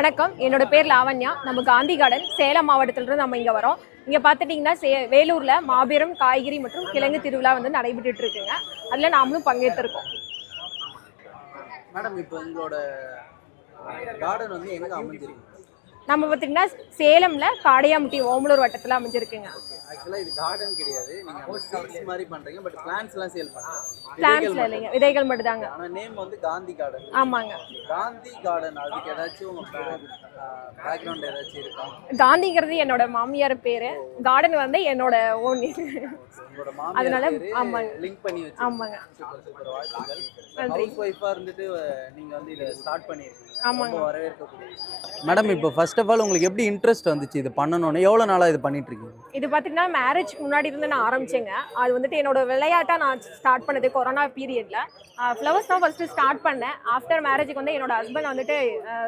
வணக்கம், என்னோட பேர் லாவண்யா. நம்ம காந்தி கார்டன் சேலம் மாவட்டத்திலிருந்து நம்ம இங்கே வரோம். இங்கே பார்த்துட்டிங்கன்னா வேலூரில் மாபெரும் காய்கறி மற்றும் கிழங்கு திருவிழா வந்து நடைபெற்றுட்டு இருக்குங்க. அதில் நாமளும் பங்கேற்றிருக்கோம். மேடம், இப்போ உங்களோட கார்டன் வந்து எங்கே அமைஞ்சிருக்கு? நம்ம பார்த்தீங்கன்னா சேலமில் காடையாம்பட்டி ஓமலூர் வட்டத்தில் அமைஞ்சிருக்குங்க. ஆக்சுவலாக இது கார்டன் கிடையாது, நீங்கள் சீட்ஸ் மாதிரி பண்ணுறீங்க. பட் பிளான்ட்ஸ்லாம் சேல் பண்ணுறீங்க. பிளான்ட்ஸ்ல இல்லைங்க, விதைகள் மட்டும் தாங்க. ஆனால் நேம் வந்து காந்தி கார்டன். ஆமாங்க, காந்தி கார்டன். அதுக்கு ஏதாச்சும் உங்கள் பேக்ரவுண்ட் ஏதாச்சும் இருக்கா? காந்திங்கிறது என்னோட மாமியார் பேர், கார்டன் வந்து என்னோட ஓன். அதனால ஆமாங்க, லிங்க் பண்ணி வச்சு. ஆமாங்க, சூப்பர் சூப்பர், வாழ்த்துக்கள். ஹவுஸ் ஒய்ஃபாக இருந்துட்டு நீங்கள் வந்து இதை ஸ்டார்ட் பண்ணியிருக்கீங்க. ஆமாங்க. வரவேற்கக்கூடிய மேடம், இப்போ ஃபர்ஸ்ட் ஆஃப் ஆல் உங்களுக்கு எப்படி இன்ட்ரெஸ்ட் வந்துச்சு இது பண்ணணும்னு? எவ்வளோ நாளாக இது பண்ணிட்டு இருக்கீங்க? இது பார்த்தீங்கன்னா மேரேஜ்க்கு முன்னாடி இருந்து நான் ஆரம்பிச்சேங்க. அது வந்துட்டு என்னோட விளையாட்டாக நான் ஸ்டார்ட் பண்ணது கொரோனா பீரியடில். ஃப்ளவர்ஸ் தான் ஃபஸ்ட்டு ஸ்டார்ட் பண்ணேன். ஆஃப்டர் மேரேஜுக்கு வந்து என்னோட ஹஸ்பண்ட் வந்துட்டு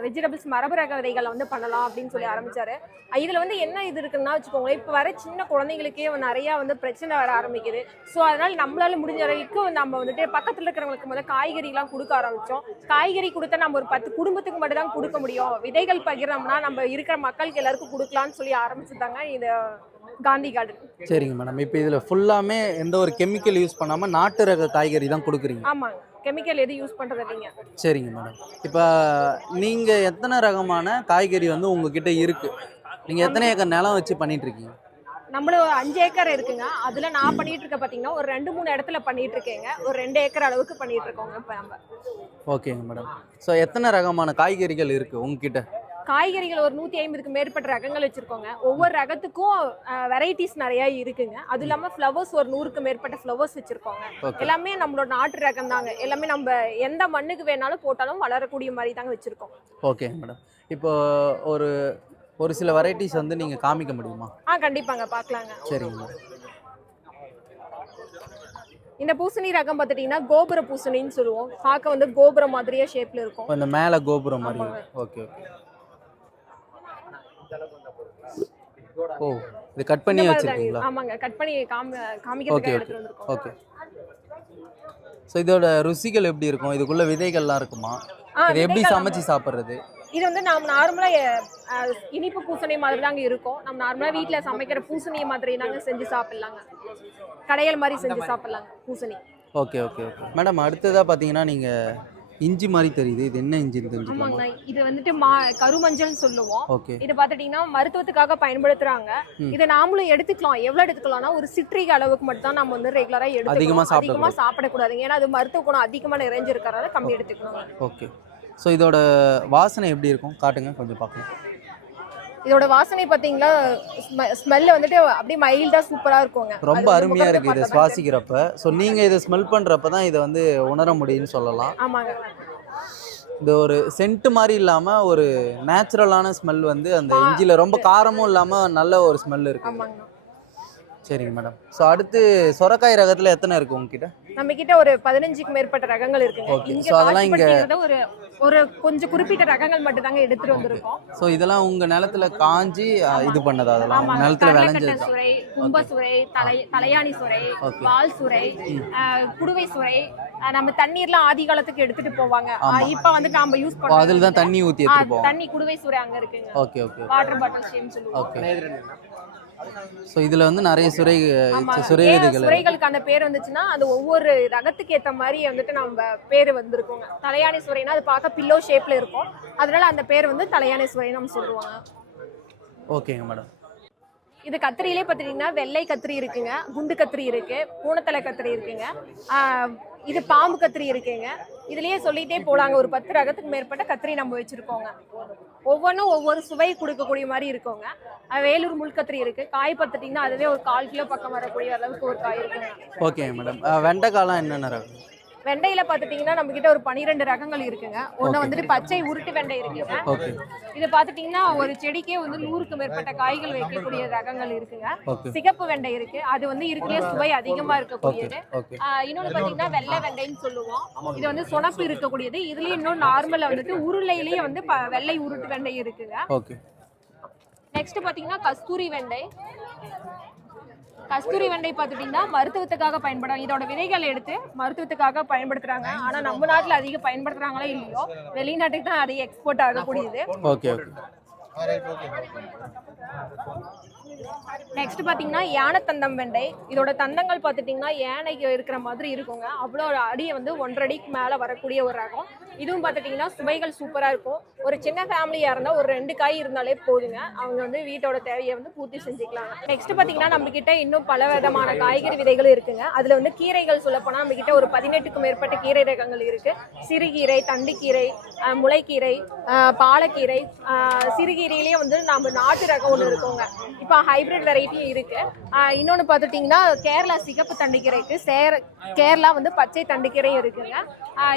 வெஜிடபிள்ஸ் மரபு ரக விதைகளை வந்து பண்ணலாம் அப்படின்னு சொல்லி ஆரம்பித்தார். இதில் வந்து என்ன இது இருக்குன்னா வச்சுக்கோங்களேன், இப்போ வர சின்ன குழந்தைங்களுக்கே நிறையா வந்து பிரச்சனை வர ஆரம்பிக்குது. ஸோ அதனால் நம்மளால முடிஞ்ச வரைக்கும் நம்ம வந்துட்டு பக்கத்தில் இருக்கிறவங்களுக்கு முதல்ல காய்கறிலாம் கொடுக்க ஆரம்பித்தோம். காய்கறி கொடுத்தா நம்ம ஒரு 10 குடும்பத்துக்கு மட்டும் தான் கொடுக்க முடியும். விதைகள் பகிர்ந்தோம்னா நம்ம இருக்கிற மக்களுக்கு எல்லாருக்கும் கொடுக்கலாம்னு சொல்லி ஆரம்பிச்சுட்டாங்க இந்த காந்தி கார்டன். சரிங்க மேடம், இப்போ இதில் ஃபுல்லாமே எந்த ஒரு கெமிக்கல் யூஸ் பண்ணாமல் நாட்டு ரக காய்கறி தான் கொடுக்குறீங்க? ஆமாங்க, கெமிக்கல் எதுவும் யூஸ் பண்ணுறது இல்லைங்க. சரிங்க மேடம், இப்போ நீங்கள் எத்தனை ரகமான காய்கறி வந்து உங்ககிட்ட இருக்குது? நீங்கள் எத்தனை ஏக்கர் நிலம் வச்சு பண்ணிட்டு இருக்கீங்க? நம்மளும் 5 ஏக்கர் இருக்குங்க. அதில் நான் பண்ணிட்டு இருக்க பார்த்தீங்கன்னா ஒரு 2-3 இடத்துல பண்ணிட்டு இருக்கேங்க. ஒரு 2 ஏக்கர் அளவுக்கு பண்ணிட்டு இருக்கோங்க இப்போ நம்ம. ஓகேங்க மேடம். ஸோ எத்தனை ரகமான காய்கறிகள் இருக்குது உங்ககிட்ட? காய்கறிகள் ஒரு 150க்கு மேற்பட்ட ரகங்கள் வச்சுருக்கோங்க. ஒவ்வொரு ரகத்துக்கும் வெரைட்டிஸ் நிறையா இருக்குங்க. அது இல்லாமல் ஃப்ளவர்ஸ் ஒரு 100க்கு மேற்பட்ட ஃப்ளவர்ஸ் வச்சுருக்கோங்க. எல்லாமே நம்மளோட நாட்டு ரகம் தாங்க. எல்லாமே நம்ம எந்த மண்ணுக்கு வேணாலும் போட்டாலும் வளரக்கூடிய மாதிரி தாங்க வச்சுருக்கோம். ஓகேங்க மேடம், இப்போ ஒரு சில வெரைட்டிஸ் வந்து நீங்கள் காமிக்க முடியுமா? கண்டிப்பாங்க, பார்க்கலாங்க. சரிங்க மேடம். இந்த பூசணி ரகம் பார்த்துட்டிங்கன்னா கோபுர பூசணின்னு சொல்லுவோம். பார்க்க வந்து கோபுரம் மாதிரியே ஷேப்பில் இருக்கும். இந்த மேலே கோபுரம் மாதிரி. Okay okay. ஓ, இது கட் பண்ணி வச்சிருக்கீங்களா? ஆமாங்க, கட் பண்ணி காமிக்கிறதுக்கு எடுத்துட்டு வந்திருக்கோம். ஓகே. ஸோ இதோட ருசிகள் எப்படி இருக்கும்? இதுக்குள்ள விதைகள்லாம் இருக்குமா? இது எப்படி சமைச்சு சாப்பிட்றது? இது வந்து நம்ம நார்மலாக இனிப்பு பூசணி மாதிரி தாங்க இருக்கும். நம்ம நார்மலாக வீட்டில் சமைக்கிற பூசணி மாதிரி தாங்க செஞ்சு சாப்பிட்லாங்க. கடையல் மாதிரி செஞ்சு சாப்பிட்லாங்க பூசணி. ஓகே ஓகே ஓகே மேடம், அடுத்ததாக பார்த்தீங்கன்னா நீங்கள் இஞ்சி மாதிரி தெரியுது, இது என்ன இஞ்சின்னு தெரிஞ்சுக்கலாமா? இது வந்துட்டு கருமஞ்சள் சொல்லுவோம். ஓகே. இது பார்த்துட்டீங்கன்னா மருத்துவத்துக்காக பயன்படுத்துறாங்க. இதை நாமளும் எடுத்துக்கலாம். எவ்வளோ எடுத்துக்கலாம்னா ஒரு சிட்ரிக் அளவுக்கு மட்டும் தான் நம்ம வந்து ரெகுலராக எடுத்துக்கலாம். அதிகமாக சாப்பிடக்கூடாதுங்க. ஏன்னா அது மருத்துவ குணம் அதிகமாக நிறைஞ்சிருக்கிறதால கம்மி எடுத்துக்கணும். ஓகே. ஸோ இதோட வாசனை எப்படி இருக்கும்? காட்டுங்க, கொஞ்சம் பார்க்கலாம். இதோட வாசனை பார்த்தீங்களா, ஸ்மெல் வந்துட்டு அப்படியே மைல்டாக சூப்பராக இருக்குங்க. ரொம்ப அருமையாக இருக்குது இதை சுவாசிக்கிறப்ப. ஸோ நீங்கள் இதை ஸ்மெல் பண்ணுறப்ப தான் இதை வந்து உணர முடியும்னு சொல்லலாம். ஆமாங்க. இது ஒரு சென்ட் மாதிரி இல்லாமல் ஒரு நேச்சுரலான ஸ்மெல் வந்து அந்த இஞ்சியில் ரொம்ப காரமும் இல்லாமல் நல்ல ஒரு ஸ்மெல் இருக்குது. ஆமாங்க. சரிங்க மேடம். ஸோ அடுத்து சொரக்காய் ரகத்தில் எத்தனை இருக்குது உங்ககிட்ட? நம்ம கிட்ட ஒரு 15க்கு மேற்பட்ட ரகங்கள் இருக்குங்க. இங்க அதெல்லாம் இங்க ஒரு கொஞ்சம் குறிப்பிட்ட ரகங்கள் மட்டும் தாங்க எடுத்துட்டு வந்திருக்கோம். ஸோ இதெல்லாம் உங்க நிலத்துல காஞ்சி இது பண்ணதா? அதெல்லாம் நிலத்துல விளைஞ்சது? சுரை, கும்ப சுரை, தலையாணி சுரை, வால் சுரை, குடுவை சுரை. நம்ம தண்ணீர்லாம் ஆதி காலத்துக்கு எடுத்துட்டு போவாங்க. இப்ப வந்து நாம யூஸ் பண்றோம். அதுல தான் தண்ணி ஊத்தி எடுத்துட்டு போவோம். தண்ணி குடுவை சுரை அங்க இருக்குங்க. Okay okay. Water bottle shame சொல்லுவோம். ஓகே. ஸோ இதில் வந்து நிறைய சுரைகளுக்கு அந்த பேர் வந்துச்சுன்னா அது ஒவ்வொரு ரகத்துக்கு ஏற்ற மாதிரி வந்துட்டு நம்ம பேர் வந்திருக்கோங்க. தலையாணி சுரைனா அது பார்க்க பில்லோ ஷேப்ல இருக்கும். அதனால அந்த பேர் வந்து தலையாணி சுரை நம்ம சொல்லுவாங்க. ஓகேங்க மேடம். இது கத்திரியிலே பார்த்துட்டிங்கன்னா வெள்ளை கத்திரி இருக்குங்க, குண்டு கத்திரி இருக்கு, பூனத்தலை கத்திரி இருக்குங்க, இது பாம்பு கத்திரி இருக்குங்க. இதுலயே சொல்லிட்டே போலாங்க. ஒரு 10 ரகத்துக்கு மேற்பட்ட கத்திரி நம்ம வச்சிருக்கோங்க. ஒவ்வொன்றும் ஒவ்வொரு சுவை கொடுக்கக்கூடிய மாதிரி இருக்குங்க. வேலூர் முள் கத்திரி இருக்கு. காய் பார்த்துட்டிங்கன்னா அதுவே ஒரு 1/4 கிலோ பக்கம் வரக்கூடிய அளவுக்கு ஒரு காய் இருக்குங்க. Okay madam. வெண்டைக்காலாம் என்னென்ன ரகம்? வெண்டையில பார்த்துட்டிங்கன்னா நம்ம கிட்ட ஒரு 12 ரகங்கள் இருக்குங்க. ஒன்று வந்துட்டு பச்சை உருட்டு வெண்டை இருக்குங்க. இது பார்த்துட்டிங்கன்னா ஒரு செடிக்கே வந்து 100க்கு மேற்பட்ட காய்கள் வைக்கக்கூடிய ரகங்கள் இருக்குங்க. சிகப்பு வெண்டை இருக்கு. அது வந்து இருக்கிற சுவை அதிகமா இருக்கக்கூடியது. இன்னொன்று பார்த்தீங்கன்னா வெள்ளை வெண்டைன்னு சொல்லுவோம். இது வந்து சொனப்பு இருக்கக்கூடியது. இதுலயும் இன்னும் நார்மலா வந்துட்டு உருளையிலேயே வந்து வெள்ளை உருட்டு வெண்டை இருக்குங்க. நெக்ஸ்ட் பார்த்தீங்கன்னா கஸ்தூரி வெண்டை. கஸ்தூரி வெண்டை பார்த்துட்டிங்கன்னா மருத்துவத்துக்காக பயன்படும். இதோட விதைகள் எடுத்து மருத்துவத்துக்காக பயன்படுத்துறாங்க. ஆனா நம்ம நாட்டுல அதிகம் பயன்படுத்துறாங்களோ இல்லையோ, வெளிநாட்டுக்கு தான் அதிக எக்ஸ்போர்ட் ஆகக்கூடியது. ஓகே. நெக்ஸ்ட் பாத்தீங்கன்னா யானை தந்தம் வெண்டை. இதோட தந்தங்கள் பார்த்துட்டிங்கன்னா யானைக்கு இருக்கிற மாதிரி இருக்குங்க. அவ்வளோ ஒரு அடியை வந்து 1.5 அடிக்கு மேலே வரக்கூடிய ஒரு ரகம். இதுவும் பார்த்துட்டிங்கன்னா சுவைகள் சூப்பராக இருக்கும். ஒரு சின்ன ஃபேமிலியாக இருந்தால் ஒரு 2 காய் இருந்தாலே போதுங்க. அவங்க வந்து வீட்டோட தேவையை வந்து பூர்த்தி செஞ்சுக்கலாங்க. நெக்ஸ்ட் பார்த்தீங்கன்னா நம்மக்கிட்ட இன்னும் பல விதமான காய்கறி விதைகளும் இருக்குங்க. அதில் வந்து கீரைகள் சொல்லப்போனால் நம்மக்கிட்ட ஒரு 18க்கும் மேற்பட்ட கீரை ரகங்கள் இருக்குது. சிறுகீரை, தண்டுக்கீரை, முளைக்கீரை, பாலக்கீரை. சிறுகீரையிலேயே வந்து நம்ம நாட்டு ரகம் ஒன்று இருக்குங்க. இப்போ ஹைபிரிட் வெரைட்டியும் இருக்கு. இன்னொன்று பார்த்துட்டிங்கன்னா கேரளா சிகப்பு தண்டுக்கீரைக்கு, கேரளா வந்து பச்சை தண்டுக்கீரையும் இருக்குங்க.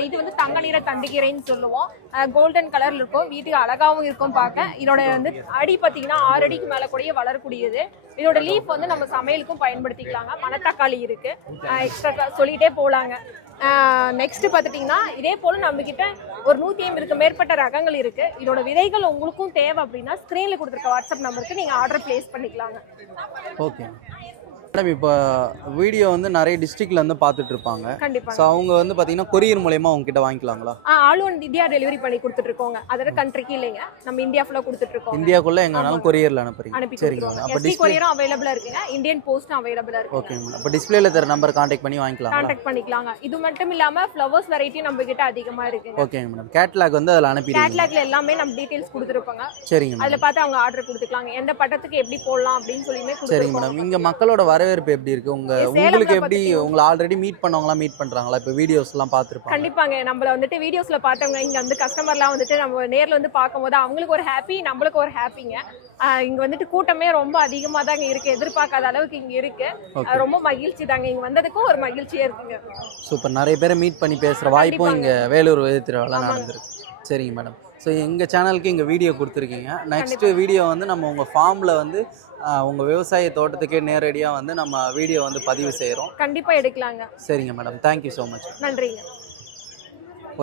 இது வந்து தங்க நிற தண்டுக்கீரைன்னு சொல்லுவோம். கோல்டன் கலர்ல இருக்கும், வீட்டுக்கு அழகாவும் இருக்கும் பார்க்க. இதோட வந்து அடி பார்த்தீங்கன்னா 6 அடிக்கு மேலே கூடயே வளரக்கூடியது. இதோட லீஃப் வந்து நம்ம சமையலுக்கும் பயன்படுத்திக்கலாங்க. மணத்தக்காளி இருக்கு, எக்ஸ்ட்ரா சொல்லிட்டே போகலாங்க. நெக்ஸ்ட் பார்த்துட்டிங்கன்னா இதே போல் நம்மக்கிட்ட ஒரு 150க்கும் மேற்பட்ட ரகங்கள் இருக்குது. இதோட விதைகள் உங்களுக்கும் தேவை அப்படின்னா ஸ்க்ரீனில் கொடுத்துருக்க வாட்ஸ்அப் நம்பருக்கு நீங்கள் ஆர்டர் ப்ளேஸ் பண்ணிக்கலாங்க. ஓகே மேடம், இப்போ வீடியோ வந்து நிறைய டிஸ்ட்ரிக்ட்ல இருந்து பார்த்துட்டு இருப்பாங்க. கண்டிப்பா. ஸோ அவங்க வந்து பார்த்தீங்கன்னா கொரியர் மூலயமா உங்ககிட்ட வாங்கிக்கலாங்களா? ஆல் ஓவர் இந்தியா டெலிவரி பண்ணி கொடுத்துட்டு இருக்கோங்க. அதோட கண்ட்ரிக்கு இல்லைங்க, நம்ம இந்தியா ஃபுல்லாக கொடுத்துட்டு இருக்கோம். இந்தியாக்குள்ள எங்க வேணாலும் கொரியர்ல அனுப்புறீங்க? சரிங்க மேடம். அப்போ டிஸ்ப்ளே கொரியரும் அவைலபிளா இருக்குங்க, இந்தியன் போஸ்டும் அவைலபிளா இருக்கு. Okay madam. அப்போ டிஸ்ப்ளேல தர நம்பர் கான்டாக்ட் பண்ணி வாங்கிக்கலாம். கான்டாக்ட் பண்ணிக்கலாங்க. இது மட்டும் இல்லாம ஃப்ளவர்ஸ் வெரைட்டி நம்ம கிட்ட அதிகமா இருக்குங்க. Okay madam. கேட்லாக் வந்து அதில் அனுப்பிடுங்க. கேட்லாக்ல எல்லாமே நம்ம டீடைல்ஸ் கொடுத்துருப்பாங்க. சரிங்க மேடம். அதில் பார்த்து அவங்க ஆர்டர் கொடுத்துக்கலாங்க. எந்த பட்டத்துக்கு எப்படி போடலாம் அப்படின்னு சொல்லியுமே கொடுத்துருப்பாங்க. சரிங்க மேடம். இங்க மக்களோட வரவேற்பு எப்படி இருக்கு? உங்களுக்கு எப்படி, உங்களை ஆல்ரெடி மீட் பண்ணவங்களாம் மீட் பண்றாங்களா? இப்போ வீடியோஸ்லாம் பார்த்துருப்பாங்க. கண்டிப்பாங்க. நம்மள வந்துட்டு வீடியோஸ்ல பார்த்தவங்க இங்க வந்து கஸ்டமர்லாம் வந்துட்டு நம்ம நேர்ல வந்து பார்க்கும்போது அவங்களுக்கு ஒரு ஹாப்பி, நம்மளுக்கு ஒரு ஹாப்பிங்க. இங்க வந்துட்டு கூட்டமே ரொம்ப அதிகமா தாங்க இருக்கு. எதிர்பார்க்காத அளவுக்கு இங்க இருக்கு. ரொம்ப மகிழ்ச்சி தாங்க, இங்க வந்ததுக்கும் ஒரு மகிழ்ச்சியா இருக்குங்க. சூப்பர். நிறைய பேரை மீட் பண்ணி பேசுற வாய்ப்பும் இங்க வேலூர் திருவிழாலாம் நடந்திருக்கு. சரிங்க மேடம். ஸோ எங்கள் சேனலுக்கு இங்கே வீடியோ கொடுத்துருக்கீங்க. நெக்ஸ்ட் வீடியோ வந்து நம்ம உங்கள் ஃபார்மில் வந்து உங்கள் விவசாய தோட்டத்துக்கே நேரடியாக வந்து நம்ம வீடியோ வந்து பதிவு செய்கிறோம். கண்டிப்பாக எடுக்கலாங்க. சரிங்க மேடம். Thank you so much. நன்றிங்க.